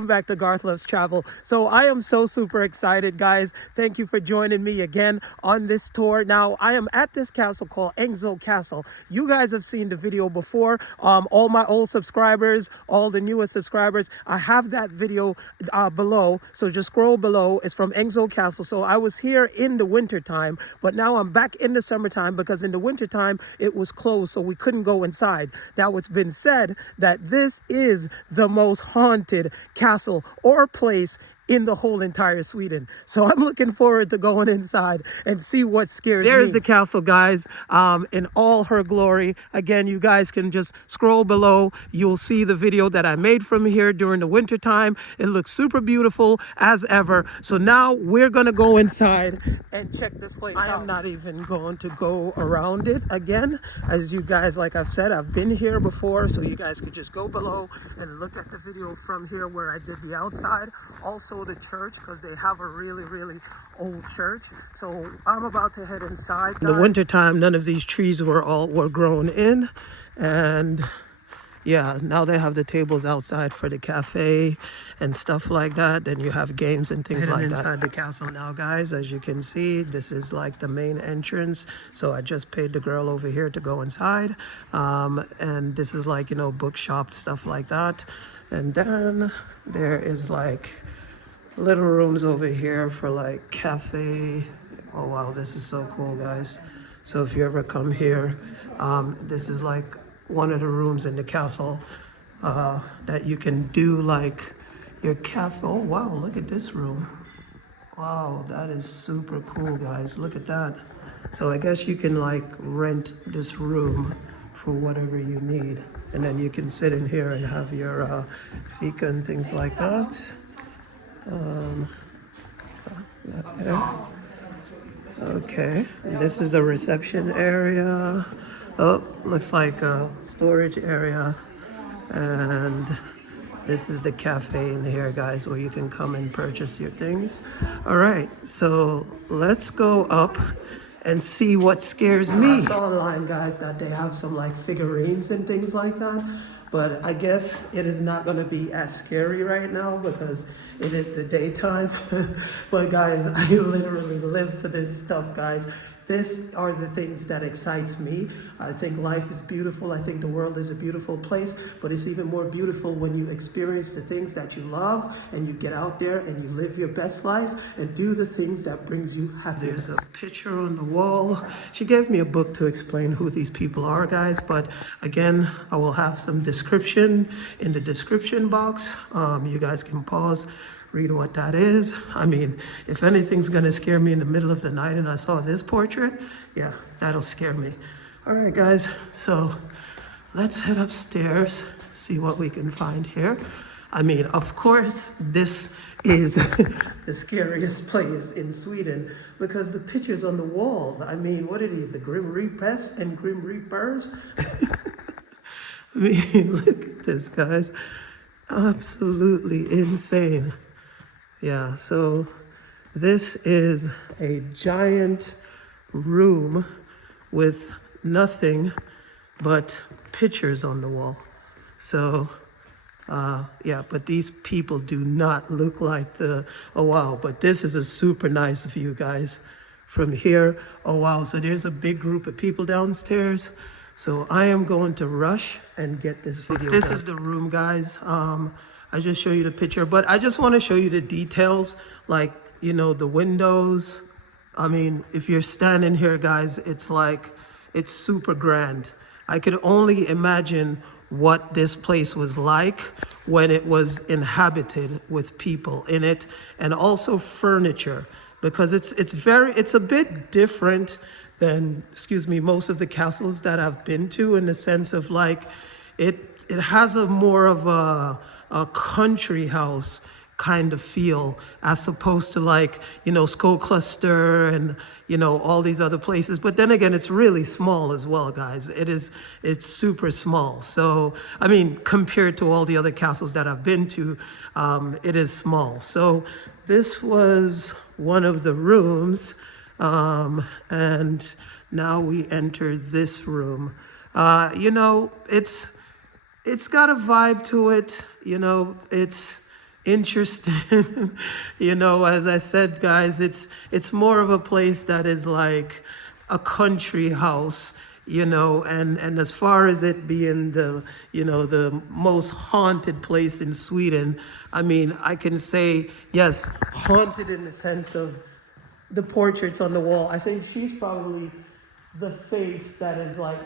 welcome back to Garth Loves Travel. So I am so super excited, guys. Thank you for joining me again on this tour. Now I am at this castle called Ängsö Castle. You guys have seen the video before. All my old subscribers, all the newest subscribers, I have that video below. So just scroll below. It's from Ängsö Castle. So I was here in the winter time, but now I'm back in the summertime because in the winter time it was closed, so we couldn't go inside. Now it's been said that this is the most haunted castle or place in the whole entire Sweden. So I'm looking forward to going inside and see what scares me. There's the castle, guys, in all her glory. Again, you guys can just scroll below. You'll see the video that I made from here during the winter time. It looks super beautiful as ever. So now we're gonna go inside and check this place out. I am not even going to go around it again. As you guys, like I've said, I've been here before, so you guys could just go below and look at the video from here where I did the outside. Also the church, because they have a really old church. So I'm about to head inside, guys. In the winter time, none of these trees were grown in, and yeah, now they have the tables outside for the cafe and stuff like that. Then you have games and things like that. Inside the castle now, guys, as you can see, this is like the main entrance. So I just paid the girl over here to go inside, and this is like, you know, bookshop, stuff like that. And then there is like little rooms over here for like cafe. Oh wow, this is so cool, guys. So if you ever come here, this is like one of the rooms in the castle that you can do like your cafe. Oh wow, look at this room. Wow, that is super cool, guys. Look at that. So I guess you can like rent this room for whatever you need, and then you can sit in here and have your fika and things like that. Not there. Okay, and this is the reception area. Oh, looks like a storage area. And this is the cafe in here, guys, where you can come and purchase your things. All right, so let's go up and see what scares me. I saw online, guys, that they have some like figurines and things like that, but I guess it is not going to be as scary right now because it is the daytime. But guys, I literally live for this stuff, guys. These are the things that excites me. I think life is beautiful. I think the world is a beautiful place, but it's even more beautiful when you experience the things that you love and you get out there and you live your best life and do the things that brings you happiness. There's a picture on the wall. She gave me a book to explain who these people are, guys, but again, I will have some description in the description box. You guys can pause, read what that is. I mean, if anything's gonna scare me in the middle of the night and I saw this portrait, yeah, that'll scare me. All right, guys, so let's head upstairs, see what we can find here. I mean, of course, this is the scariest place in Sweden because the pictures on the walls, I mean, what are these, the Grim Reapers and Grim Reapers? I mean, look at this, guys. Absolutely insane. Yeah, so this is a giant room with nothing but pictures on the wall. So, yeah, but these people do not look like the, oh wow, but this is a super nice view, guys, from here. Oh wow, so there's a big group of people downstairs. So I am going to rush and get this video done. This is the room, guys. I just show you the picture, but I just want to show you the details, like, you know, the windows. I mean, if you're standing here, guys, it's like, it's super grand. I could only imagine what this place was like when it was inhabited with people in it, and also furniture, because it's a bit different than, excuse me, most of the castles that I've been to, in the sense of like, it has a more of a country house kind of feel, as opposed to like, you know, Skokluster and, you know, all these other places. But then again, it's really small as well, guys. It's super small. So, I mean, compared to all the other castles that I've been to, it is small. So this was one of the rooms, and now we enter this room. You know, it's got a vibe to it. You know, it's interesting. You know, as I said, guys, it's more of a place that is like a country house, you know, and as far as it being the, you know, the most haunted place in Sweden, I mean, I can say, yes, haunted in the sense of the portraits on the wall. I think she's probably the face that is like,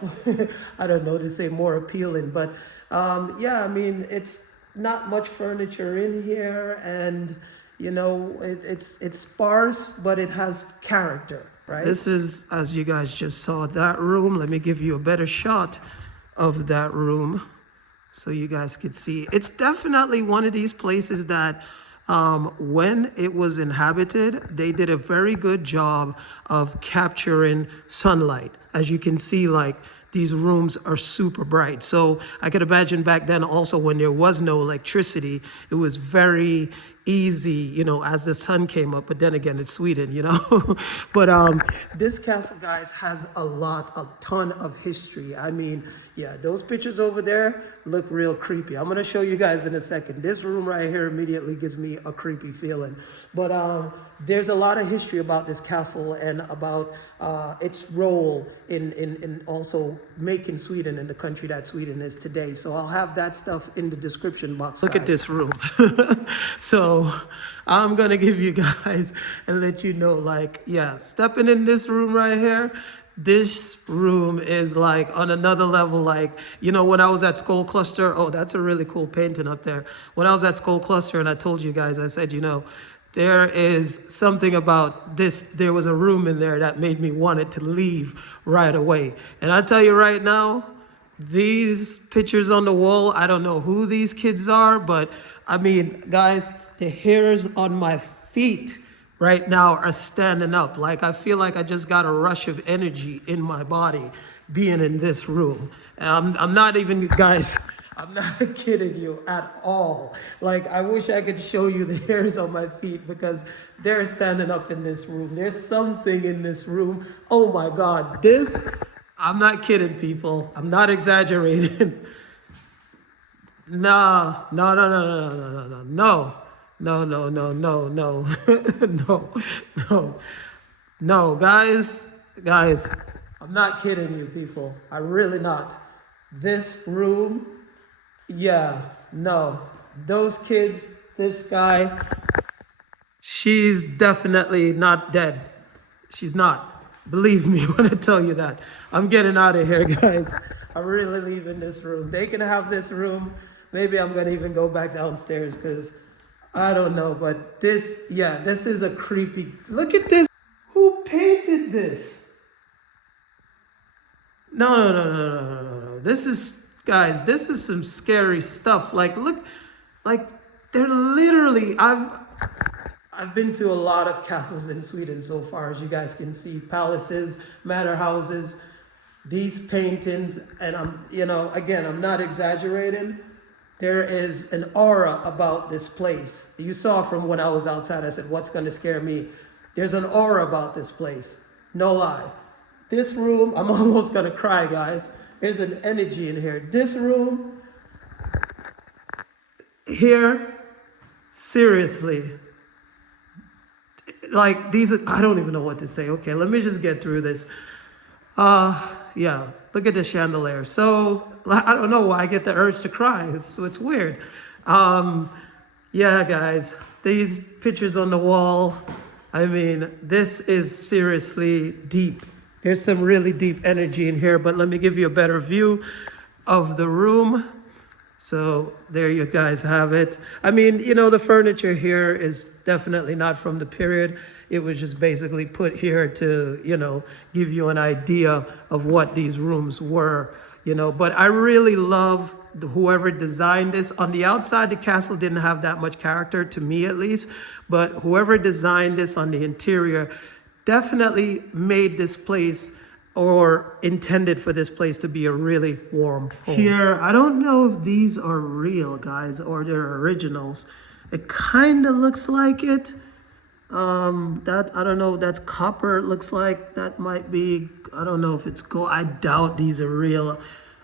I don't know to say more appealing, but yeah, I mean, it's not much furniture in here, and you know, it's sparse, but it has character, right? This is, as you guys just saw, that room. Let me give you a better shot of that room so you guys could see. It's definitely one of these places that when it was inhabited, they did a very good job of capturing sunlight. As you can see, like, these rooms are super bright. So I could imagine back then also when there was no electricity, it was very easy, you know, as the sun came up. But then again, it's Sweden, you know. But this castle, guys, has a ton of history. I mean, yeah, those pictures over there look real creepy. I'm gonna show you guys in a second. This room right here immediately gives me a creepy feeling. But there's a lot of history about this castle and about its role in also making Sweden and the country that Sweden is today. So I'll have that stuff in the description box. Look at this room. So I'm gonna give you guys and let you know, like, yeah, stepping in this room right here, this room is like on another level. Like, you know, when I was at Skull Cluster, oh, that's a really cool painting up there. When I was at Skull Cluster, and I told you guys, I said, you know, there is something about this. There was a room in there that made me want it to leave right away. And I tell you right now, these pictures on the wall, I don't know who these kids are, but I mean, guys, the hairs on my feet right now are standing up. Like, I feel like I just got a rush of energy in my body being in this room. And I'm not even, guys, I'm not kidding you at all. Like, I wish I could show you the hairs on my feet because they're standing up in this room. There's something in this room. Oh my God, this, I'm not kidding, people. I'm not exaggerating. No, no, no, no, no, no, no, no. No, no, no, no, no, no, no, no, guys, I'm not kidding you, people. I'm really not. This room, yeah, no, those kids, this guy, she's definitely not dead. She's not. Believe me when I tell you that. I'm getting out of here, guys. I'm really leaving this room. They can have this room. Maybe I'm gonna even go back downstairs because I don't know, but this, yeah, this is a creepy, look at this. Who painted this? No, no, no, no, no, no, no. This is, guys, this is some scary stuff. Like, look, like, they're literally, I've been to a lot of castles in Sweden so far, as you guys can see, palaces, manor houses, these paintings, and I'm, you know, again, I'm not exaggerating. There is an aura about this place. You saw from when I was outside, I said, what's going to scare me? There's an aura about this place. No lie. This room, I'm almost going to cry, guys. There's an energy in here. This room, here, seriously. Like, these are, I don't even know what to say. Okay, let me just get through this. Yeah, look at the chandelier. So I don't know why I get the urge to cry. It's weird. Yeah, guys, these pictures on the wall, I mean, this is seriously deep. There's some really deep energy in here, but let me give you a better view of the room. So there you guys have it. I mean, you know, the furniture here is definitely not from the period. It was just basically put here to, you know, give you an idea of what these rooms were, you know. But I really love whoever designed this. On the outside, the castle didn't have that much character, to me at least. But whoever designed this on the interior definitely made this place or intended for this place to be a really warm home. Here, I don't know if these are real, guys, or they're originals. It kind of looks like it. That, I don't know, that's copper, it looks like. That might be, I don't know if it's gold. I doubt these are real,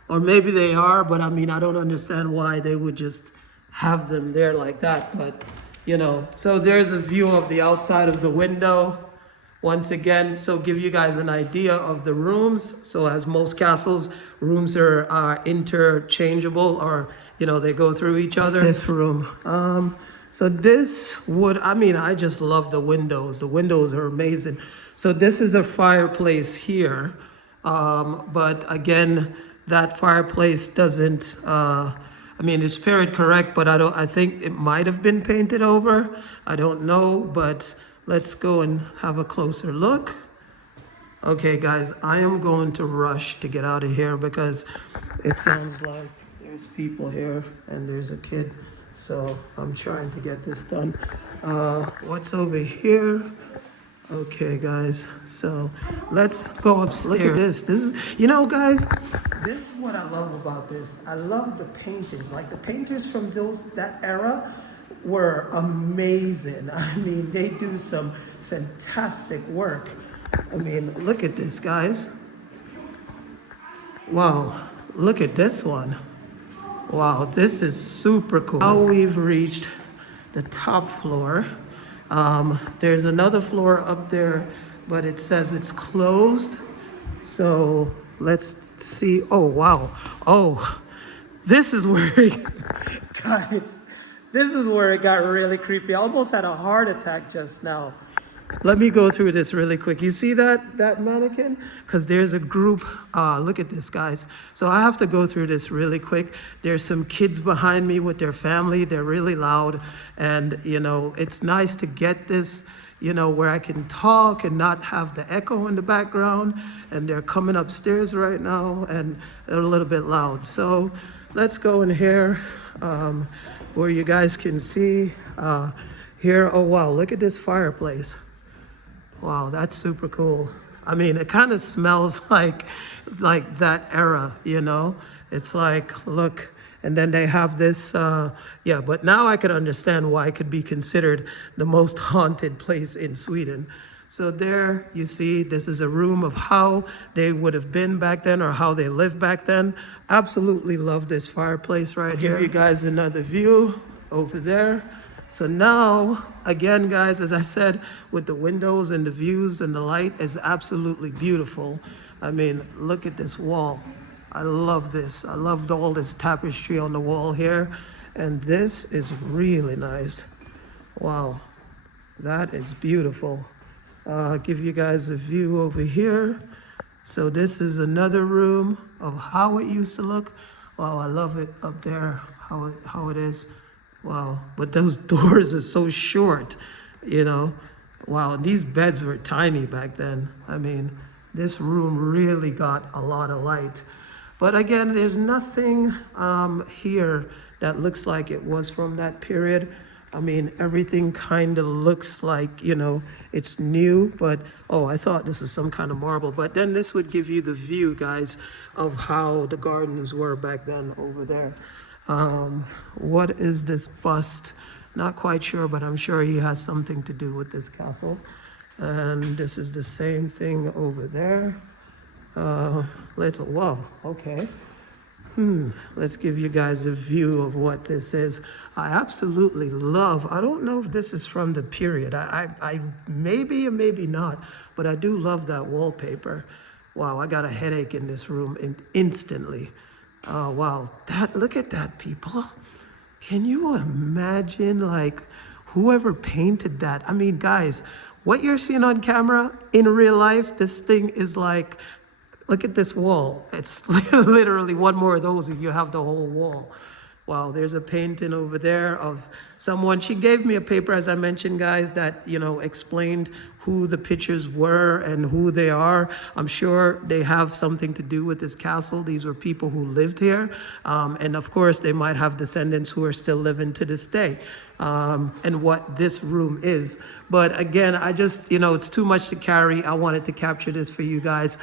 or maybe they are, but I mean, I don't understand why they would just have them there like that, but you know, so there's a view of the outside of the window. Once again, so give you guys an idea of the rooms. So as most castles, rooms are interchangeable, or you know, they go through each other. This room. So this would, I mean, I just love the windows. The windows are amazing. So this is a fireplace here. But again, that fireplace doesn't, I mean, it's period correct, but I think it might have been painted over. I don't know, but let's go and have a closer look. Okay, guys, I am going to rush to get out of here because it sounds like there's people here and there's a kid. So I'm trying to get this done. What's over here? Okay, guys, so let's go upstairs. Look at this. This is, you know, guys, this is what I love about this. I love the paintings. Like the painters from that era were amazing. I mean, they do some fantastic work. I mean, look at this, guys. Wow, look at this one. Wow, this is super cool. Now we've reached the top floor. There's another floor up there, but it says it's closed. So let's see. Oh, wow. Oh, this is where guys, this is where it got really creepy. I almost had a heart attack just now. Let me go through this really quick. You see that mannequin? Because there's a group. Look at this, guys. So I have to go through this really quick. There's some kids behind me with their family. They're really loud. And, you know, it's nice to get this, you know, where I can talk and not have the echo in the background. And they're coming upstairs right now and they're a little bit loud. So let's go in here where you guys can see here. Oh, wow. Look at this fireplace. Wow, that's super cool. I mean, it kind of smells like that era, you know? It's like, look, and then they have this, yeah, but now I could understand why it could be considered the most haunted place in Sweden. So there you see, this is a room of how they would have been back then or how they lived back then. Absolutely love this fireplace right here. Give you guys another view over there. So now, again, guys, as I said, with the windows and the views and the light is absolutely beautiful. I mean, look at this wall. I love this. I loved all this tapestry on the wall here. And this is really nice. Wow, that is beautiful. I'll give you guys a view over here. So this is another room of how it used to look. Wow, I love it up there, how it is. Wow, but those doors are so short, you know. Wow, these beds were tiny back then. I mean, this room really got a lot of light. But again, there's nothing here that looks like it was from that period. I mean, everything kind of looks like, you know, it's new, but, oh, I thought this was some kind of marble. But then this would give you the view, guys, of how the gardens were back then over there. What is this bust? Not quite sure, but I'm sure he has something to do with this castle. And this is the same thing over there. Wow, okay. Let's give you guys a view of what this is. I absolutely love, I don't know if this is from the period. I maybe or maybe not, but I do love that wallpaper. Wow, I got a headache in this room instantly. Oh, wow. Look at that, people. Can you imagine, like, whoever painted that? I mean, guys, what you're seeing on camera, in real life, this thing is like, look at this wall. It's literally one more of those and you have the whole wall. Wow, there's a painting over there of someone. She gave me a paper, as I mentioned, guys, that, you know, explained who the pictures were and who they are. I'm sure they have something to do with this castle. These were people who lived here. And of course, they might have descendants who are still living to this day. And what this room is. But again, I just, you know, it's too much to carry. I wanted to capture this for you guys.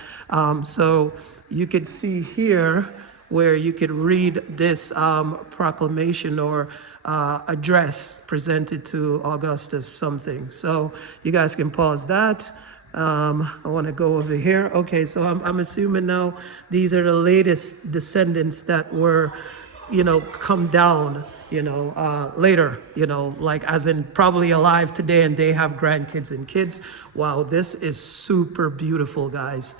So you could see here where you could read this proclamation or address presented to Augustus something. So you guys can pause that. I want to go over here. Okay, so I'm assuming now these are the latest descendants that were come down, later, like as in probably alive today, and they have grandkids and kids. Wow, this is super beautiful, guys.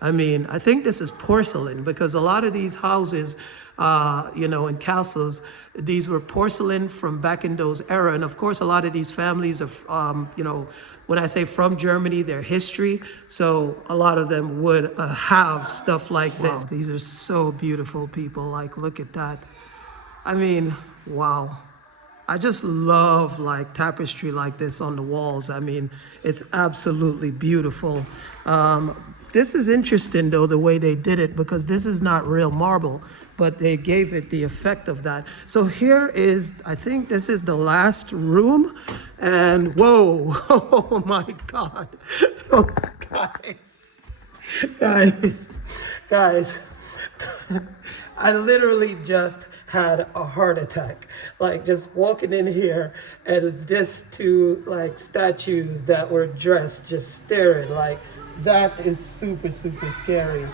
I mean, I think this is porcelain, because a lot of these houses, in castles, these were porcelain from back in those era. And of course, a lot of these families are, when I say from Germany, their history. So a lot of them would have stuff like this. Wow. These are so beautiful, people. Like, look at that. I mean, wow. I just love like tapestry like this on the walls. I mean, it's absolutely beautiful. This is interesting though, the way they did it, because this is not real marble, but they gave it the effect of that. So here is, I think this is the last room, and whoa, oh my God. Oh, guys, I literally just had a heart attack, like just walking in here, and this two like statues that were dressed just staring, like that is super scary.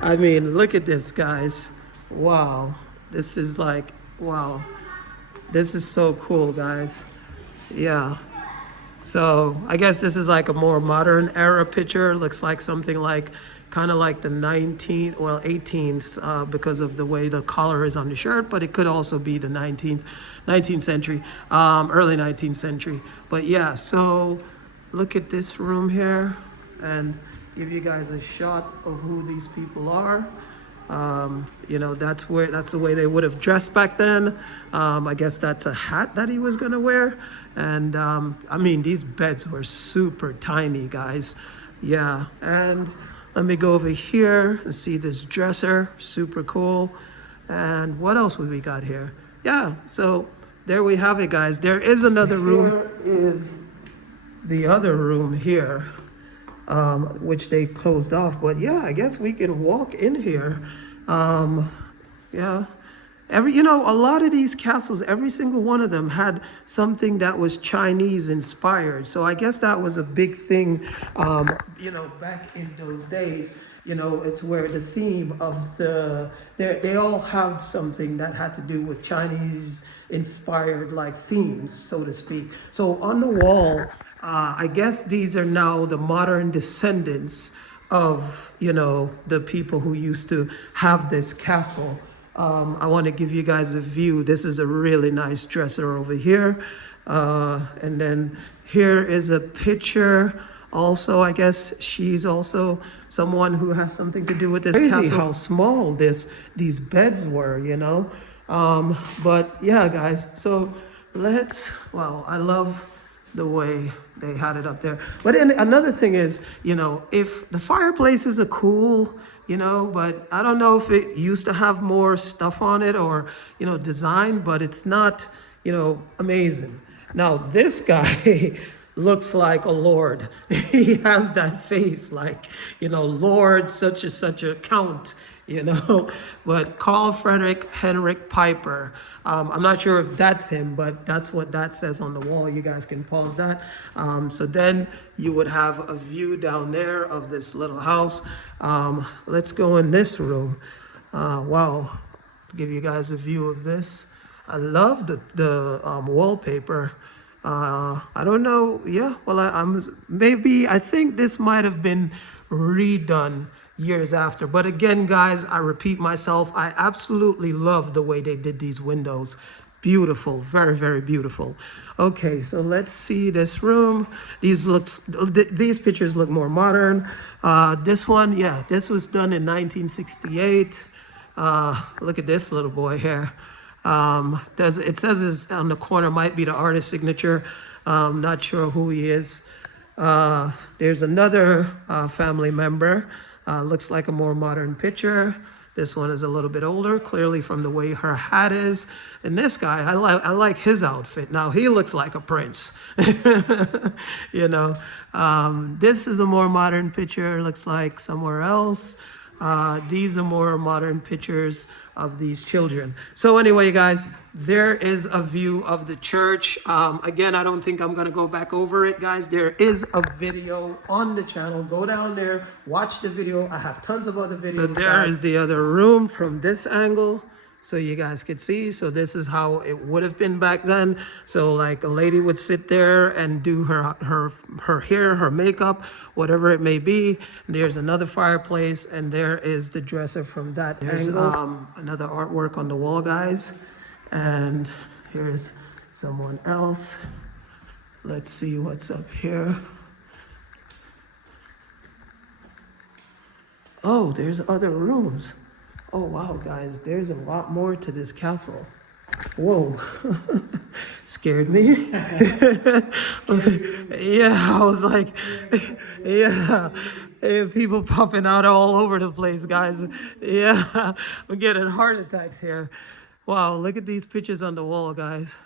I mean, look at this, guys. Wow, this is like, wow, this is so cool, guys. Yeah, so I guess this is like a more modern era picture. Looks like something like kind of like the 19th, well 18th, because of the way the collar is on the shirt, but it could also be the 19th century, early 19th century. But yeah, so look at this room here, and give you guys a shot of who these people are. That's the way they would have dressed back then. I guess that's a hat that he was gonna wear. And I mean, these beds were super tiny, guys. Yeah, and let me go over here and see this dresser, super cool. And what else would we got here? Yeah, so there we have it, guys. There is another room. Here is the other room here, which they closed off. But yeah, I guess we can walk in here. Yeah. A lot of these castles, every single one of them had something that was Chinese inspired. So I guess that was a big thing, back in those days. It's where the theme of they all have something that had to do with Chinese inspired like themes, so to speak. So on the wall, I guess these are now the modern descendants of, the people who used to have this castle. I want to give you guys a view. This is a really nice dresser over here. And then here is a picture. Also, I guess she's also someone who has something to do with this castle. How small these beds were, But yeah, guys, so I love the way they had it up there. But then another thing is, if the fireplaces are cool, but I don't know if it used to have more stuff on it or, design, but it's not, amazing. Now, this guy looks like a lord. He has that face like, Lord, such a count, but Carl Frederick Henrik Piper. I'm not sure if that's him, but that's what that says on the wall. You guys can pause that. So then you would have a view down there of this little house. Let's go in this room. Wow, give you guys a view of this. I love the wallpaper. I don't know. Yeah, well, I think this might have been redone years after. But again, guys, I repeat myself, I absolutely love the way they did these windows. Beautiful, very, very beautiful. Okay, so let's see this room. These pictures look more modern. This one, yeah, this was done in 1968. Look at this little boy here. It says on the corner might be the artist's signature. Not sure who he is. There's another family member. Looks like a more modern picture. This one is a little bit older, clearly from the way her hat is. And this guy, I like his outfit. Now he looks like a prince. This is a more modern picture. Looks like somewhere else. These are more modern pictures of these children. So anyway, guys, there is a view of the church. Again, I don't think I'm gonna go back over it, guys. There is a video on the channel. Go down there, watch the video. I have tons of other videos. So there is the other room from this angle. so you guys could see. So this is how it would have been back then. So like a lady would sit there and do her hair, her makeup, whatever it may be. There's another fireplace, and there is the dresser from that angle. Another artwork on the wall, guys. And here's someone else. Let's see what's up here. Oh, there's other rooms. Oh, wow, guys, there's a lot more to this castle. Whoa, scared me. Yeah, I was like, yeah, people popping out all over the place, guys. Yeah, I'm getting heart attacks here. Wow, look at these pictures on the wall, guys.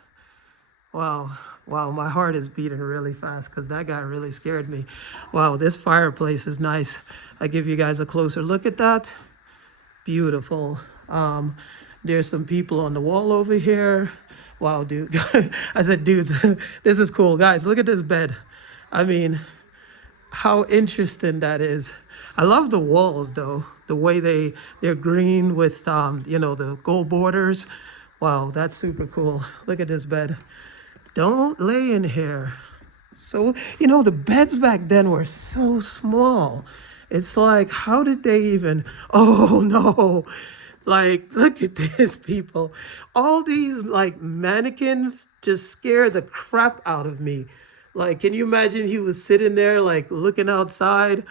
Wow, my heart is beating really fast because that guy really scared me. Wow, this fireplace is nice. I give you guys a closer look at that. Beautiful. There's some people on the wall over here. Wow, dude. I said, dudes, this is cool. Guys, look at this bed. I mean, how interesting that is. I love the walls, though. The way they're green with, you know, the gold borders. Wow, that's super cool. Look at this bed. Don't lay in here. So, you know, the beds back then were so small. It's like, how did they even, oh no, like, look at this, people. All these, like, mannequins just scare the crap out of me. Like, can you imagine he was sitting there, like, looking outside?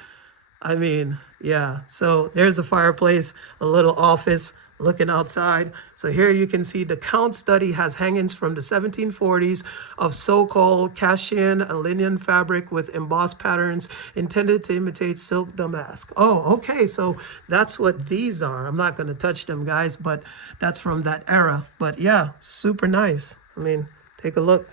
I mean, yeah. So there's a fireplace, a little office, looking outside. So here you can see the Count study has hangings from the 1740s of so-called Cashtan and linen fabric with embossed patterns intended to imitate silk damask. Oh, okay, so that's what these are. I'm not going to touch them, guys, but that's from that era. But yeah, super nice. I mean, take a look.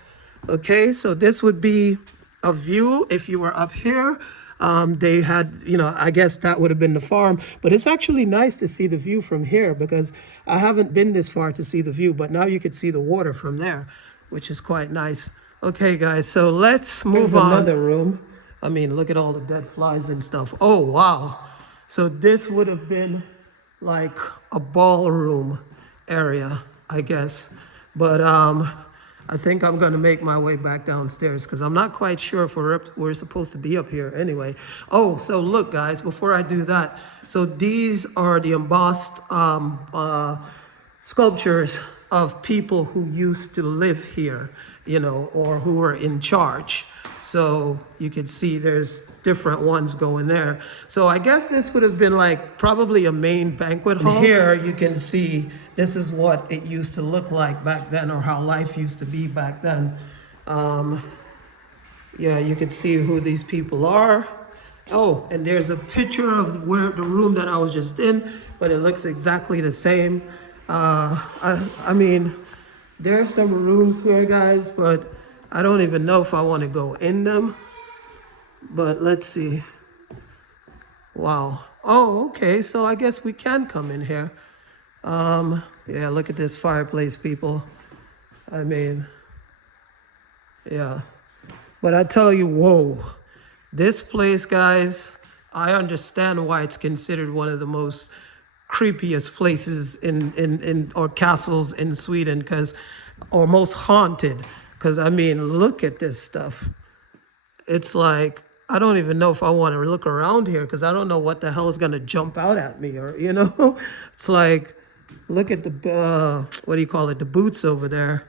Okay, so this would be a view if you were up here. They had, you know, I guess that would have been the farm, but it's actually nice to see the view from here because I haven't been this far to see the view, but now you could see the water from there, which is quite nice. Okay, guys, so let's move on. Another room. I mean, look at all the dead flies and stuff. Oh, wow. So this would have been like a ballroom area, I guess. But I think I'm going to make my way back downstairs because I'm not quite sure if we're supposed to be up here anyway. Oh, so look, guys, before I do that, so these are the embossed sculptures of people who used to live here, you know, or who were in charge. So you can see there's different ones going there. So I guess this would have been like probably a main banquet hall. Here you can see this is what it used to look like back then, or how life used to be back then. Yeah, you can see who these people are. Oh, and there's a picture of where the room that I was just in, but it looks exactly the same. I mean, there are some rooms here, guys, but I don't even know if I want to go in them. But let's see. Wow. Oh, okay. So I guess we can come in here. Yeah, look at this fireplace, people. I mean, yeah. But I tell you, whoa. This place, guys, I understand why it's considered one of the most creepiest places in or castles in Sweden, or most haunted. Because, I mean, look at this stuff. It's like, I don't even know if I want to look around here because I don't know what the hell is going to jump out at me, or, you know, it's like, look at the, what do you call it, the boots over there.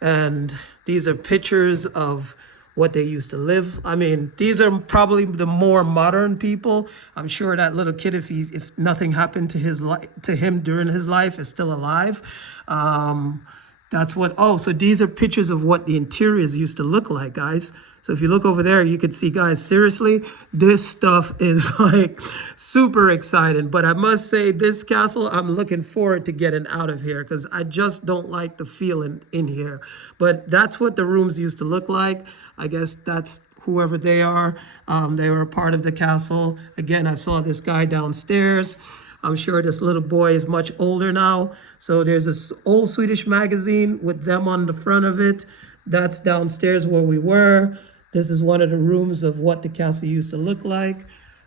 And these are pictures of what they used to live. I mean, these are probably the more modern people. I'm sure that little kid, if nothing happened to him during his life, is still alive. That's what, oh, so these are pictures of what the interiors used to look like, guys. So if you look over there, you can see, guys, seriously, this stuff is like super exciting. But I must say, this castle, I'm looking forward to getting out of here because I just don't like the feeling in here. But that's what the rooms used to look like. I guess that's whoever they are. They were a part of the castle. Again, I saw this guy downstairs. I'm sure this little boy is much older now. So there's this old Swedish magazine with them on the front of it. That's downstairs where we were. This is one of the rooms of what the castle used to look like.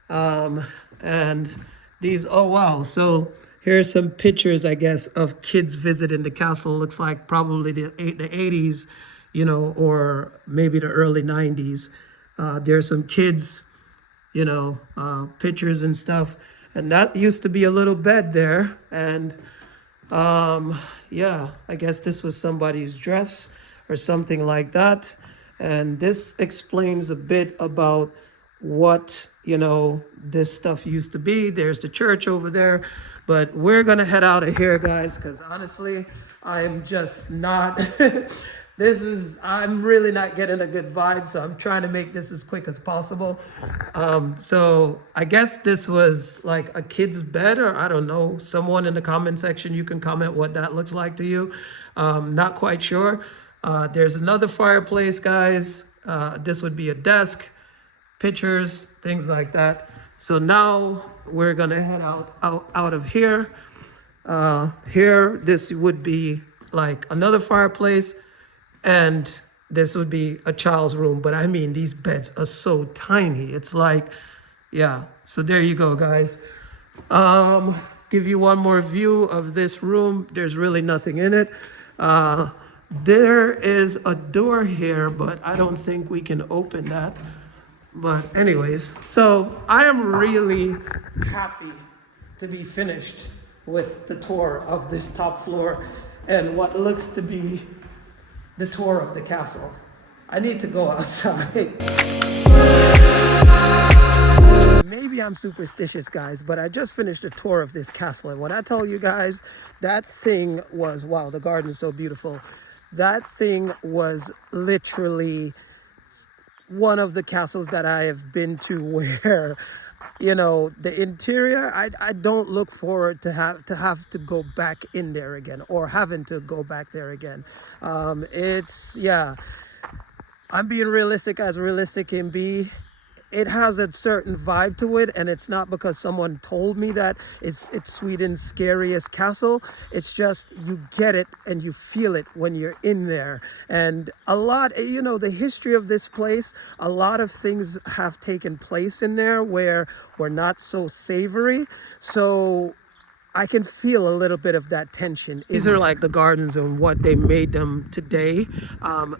And these, oh wow. So Here's some pictures, I guess, of kids visiting the castle. Looks like probably the 80s, you know, or maybe the early 90s. There's some kids, you know, pictures and stuff. And that used to be a little bed there. And yeah, I guess this was somebody's dress or something like that. And this explains a bit about what, you know, this stuff used to be. There's the church over there. But we're gonna head out of here, guys, because honestly, I'm just not, I'm really not getting a good vibe, so I'm trying to make this as quick as possible. So I guess this was like a kid's bed, or I don't know, someone in the comment section, you can comment what that looks like to you. Not quite sure. There's another fireplace, guys. This would be a desk, pictures, things like that. So now we're gonna head out of here. Here, this would be like another fireplace, and this would be a child's room. But I mean, these beds are so tiny. It's like, yeah. So there you go, guys. Give you one more view of this room. There's really nothing in it. There is a door here, but I don't think we can open that. But anyways, so I am really happy to be finished with the tour of this top floor and what looks to be the tour of the castle. I need to go outside. Maybe I'm superstitious, guys, but I just finished a tour of this castle. And when I tell you guys, that thing was, wow, the garden is so beautiful. That thing was literally one of the castles that I have been to where, you know, the interior, I don't look forward to have to go back in there again, or having to go back there again. It's, yeah, I'm being realistic as realistic can be. It has a certain vibe to it, and it's not because someone told me that it's Sweden's scariest castle. It's just you get it and you feel it when you're in there. And a lot, you know, the history of this place, a lot of things have taken place in there where we're not so savory. So I can feel a little bit of that tension. These are like the gardens and what they made them today.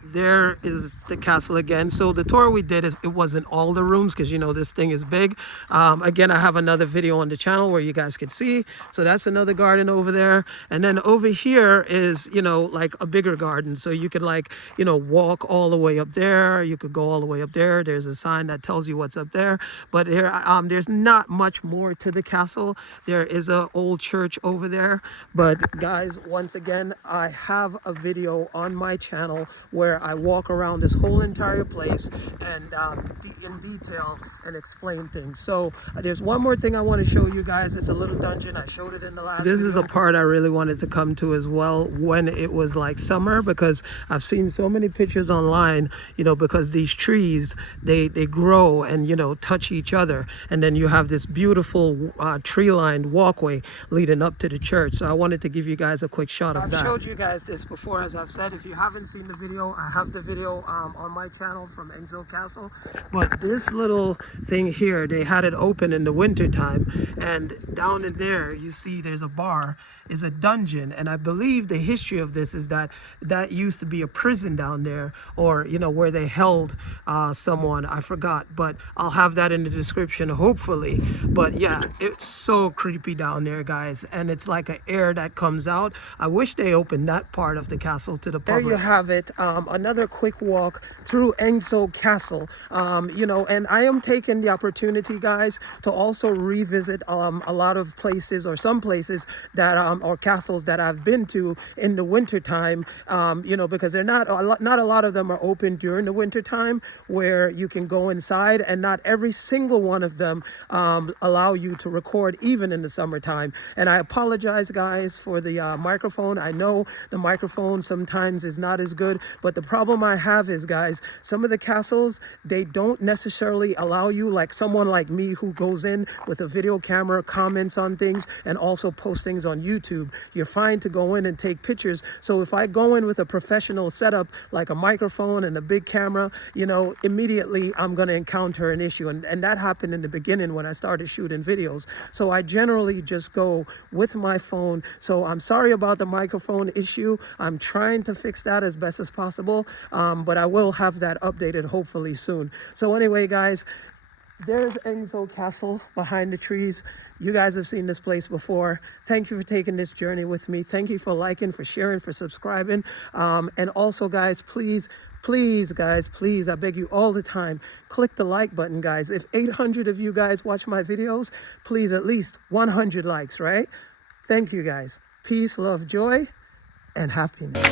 There is the castle again. So the tour we did, it wasn't all the rooms because, you know, this thing is big. Again, I have another video on the channel where you guys can see. So that's another garden over there. And then over here is, you know, like a bigger garden. So you could, like, you know, walk all the way up there. You could go all the way up there. There's a sign that tells you what's up there. But here, there's not much more to the castle. There is an old church over there. But guys, once again, I have a video on my channel where I walk around this whole entire place and in detail and explain things. So there's one more thing I want to show you guys. It's a little dungeon. I showed it in the last video. This is a part I really wanted to come to as well when it was like summer, because I've seen so many pictures online, you know, because these trees, they grow and, you know, touch each other, and then you have this beautiful tree-lined walkway leading up to the church. So I wanted to give you guys a quick shot of that. I've showed you guys this before, as I've said. If you haven't seen the video, I have the video on my channel from Ängsö Castle. But this little thing here, they had it open in the winter time, and down in there you see there's a bar, is a dungeon. And I believe the history of this is that used to be a prison down there, or, you know, where they held someone. I forgot, but I'll have that in the description hopefully. But yeah, it's so creepy down there, guys, and it's like an air that comes out. I wish they opened that part of the castle to the public. There you have it. Another quick walk through Ängsö Castle. You know, and I am taking the opportunity, guys, to also revisit a lot of places, or some places that or castles that I've been to in the winter time. You know, because they're not a lot of them are open during the winter time where you can go inside, and not every single one of them allow you to record even in the summertime. And I apologize, guys, for the microphone. I know the microphone sometimes is not as good, but the problem I have is, guys, some of the castles, they don't necessarily allow you, like someone like me who goes in with a video camera, comments on things, and also posts things on YouTube. You're fine to go in and take pictures. So if I go in with a professional setup like a microphone and a big camera, you know, immediately I'm going to encounter an issue. And that happened in the beginning when I started shooting videos. So I generally just go video with my phone. So I'm sorry about the microphone issue. I'm trying to fix that as best as possible, but I will have that updated hopefully soon. So anyway, guys, there's Ängsö Castle behind the trees. You guys have seen this place before. Thank you for taking this journey with me. Thank you for liking, for sharing, for subscribing. And also, guys, please, guys, please, I beg you all the time, click the like button, guys. If 800 of you guys watch my videos, please at least 100 likes, right? Thank you, guys. Peace, love, joy, and happiness.